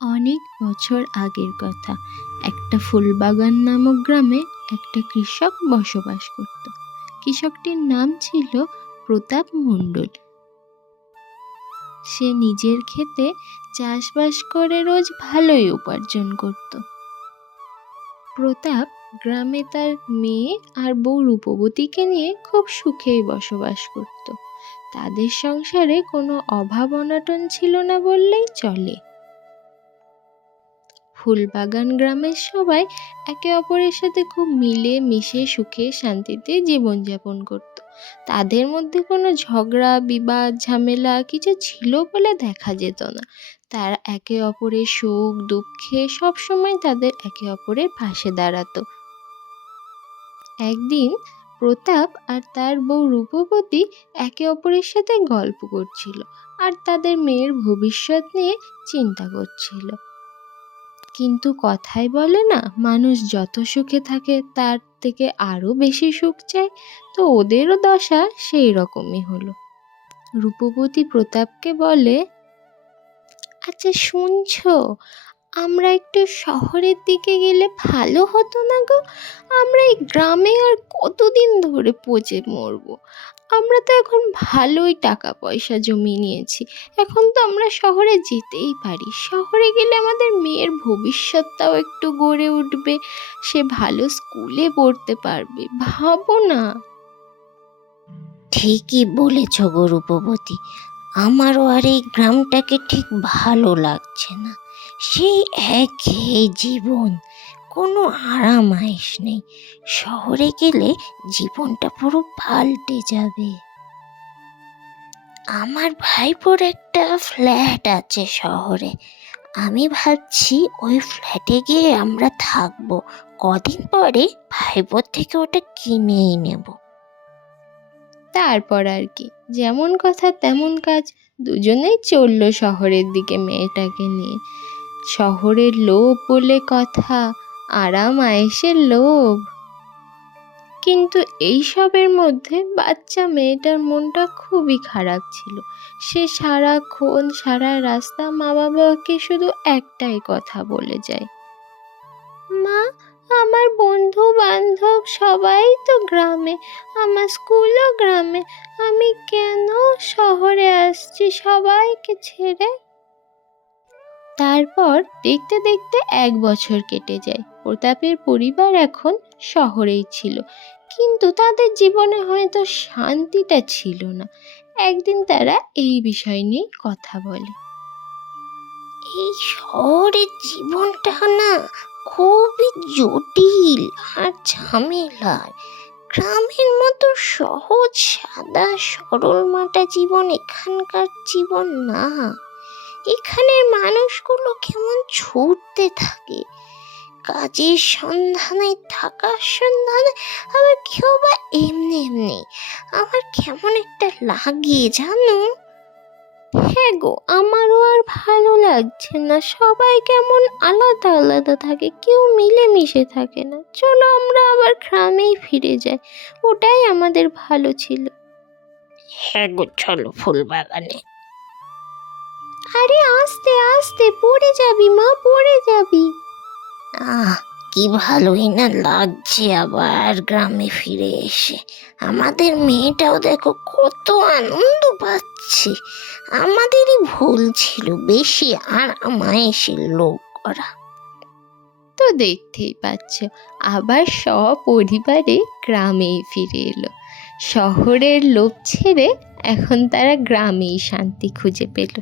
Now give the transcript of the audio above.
অনেক বছর আগের কথা। একটা ফুলবাগান নামক গ্রামে একটা কৃষক বসবাস করত। কৃষকটির নাম ছিল প্রতাপ মণ্ডল। সে নিজের ক্ষেতে চাষবাস করে রোজ ভালোই উপার্জন করত। প্রতাপ গ্রামে তার মেয়ে আর বউ রূপবতীকে নিয়ে খুব সুখেই বসবাস করত। তাদের সংসারে কোনো অভাব অনটন ছিল না বললেই চলে। ফুলবাগান গ্রামের সবাই একে অপরের সাথে খুব মিলে মিশে সুখে শান্তিতে জীবনযাপন করত। তাদের মধ্যে কোনো ঝগড়া বিবাদ ঝামেলা কিছু ছিল বলে দেখা যেত না। তারা একে অপরের সুখ দুঃখে সবসময় তাদের একে অপরের পাশে দাঁড়াতো। একদিন প্রতাপ আর তার বউ রূপবতী একে অপরের সাথে গল্প করছিল আর তাদের মেয়ের ভবিষ্যৎ নিয়ে চিন্তা করছিল। কিন্তু কথায় বলে না, মানুষ যত সুখে থাকে তার থেকে আরো বেশি সুখ চায়। তো ওদেরও দশা সেই রকমই হলো। রূপবতী প্রতাপকে বলে, আচ্ছা শুনছো, আমরা একটু শহরের দিকে গেলে ভালো হতো না গো? আমরা এই গ্রামে আর কতদিন ধরে পচে মরবো? আমরা তো এখন ভালোই টাকা পয়সা জমিয়ে নিয়েছি, এখন তো আমরা শহরে যেতেই পারি। শহরে গেলে আমাদের মেয়ের ভবিষ্যৎটাও একটু গড়ে উঠবে, সে ভালো স্কুলে পড়তে পারবে, ভাবো না। ঠিকই বলেছ গো রূপবতী, আমারও আর এই গ্রামটাকে ঠিক ভালো লাগছে না। সেই একঘেয়ে জীবন, কোনো আরাম আয়েশ নেই। শহরে গেলে জীবনটা পুরো পাল্টে যাবে। আমার ভাইপোর একটা ফ্ল্যাট আছে শহরে, আমি ভাবছি ওই ফ্ল্যাটে গিয়ে আমরা থাকবো। কদিন পরে ভাইপোর থেকে ওটা কিনেই নেব। তারপর আর কি, যেমন কথা তেমন কাজ, দুজনেই চললো শহরের দিকে মেয়েটাকে নিয়ে। শহরের লোভ বলে কথা, আরাম আয়েশের লোভ। কিন্তু এইসবের মধ্যে বাচ্চা মেয়েটার মনটা খুবই খারাপ ছিল। সে সারাক্ষণ সারা রাস্তা মা বাবাকে শুধু একটাই কথা বলে যায়, মা, আমার বন্ধু বান্ধব সবাই তো গ্রামে, আমার স্কুলও গ্রামে, আমি কেন শহরে আসছি সবাইকে ছেড়ে? তারপর দেখতে দেখতে 1 বছর কেটে যায়। প্রতাপের পরিবার এখন শহরেই ছিল, কিন্তু তাদের জীবনে হয়তো শান্তিটা ছিল না। একদিন তারা এই বিষয় নিয়ে কথা বলে। এই শহরের জীবনটা না খুবই জটিল আর ঝামেলার। গ্রামের মতো সহজ সাদা সরল মাটা জীবন এখানকার জীবন না। এখানের মানুষগুলো কেমন ছুটতে থাকে, কাজের সন্ধানে, থাকার সন্ধানে, আবার কেউ বা এমনি এমনি। আমার কেমন একটা লাগে জানো। হ্যাঁ গো, আমারও আর ভালো লাগছে না, সবাই কেমন আলাদা আলাদা থাকে, কেউ মিলেমিশে থাকে না। চলো আমরা আবার গ্রামেই ফিরে যাই, ওটাই আমাদের ভালো ছিল। হ্যাঁ গো, চলো ফুলবাগানে। আরে আস্তে আস্তে, পড়ে যাবি মা, পড়ে যাবি। কি ভালোই না লাগছে আবার গ্রামে ফিরে এসে। আমাদের মেয়েটাও দেখো কত আনন্দ পাচ্ছে। আমাদেরই ভুল ছিল বেশি আরাম আয়েশের লোভ করা। তো দেখতেই পাচ্ছ, আবার সপরিবারে গ্রামেই ফিরে এলো। শহরের লোভ ছেড়ে এখন তারা গ্রামেই শান্তি খুঁজে পেল।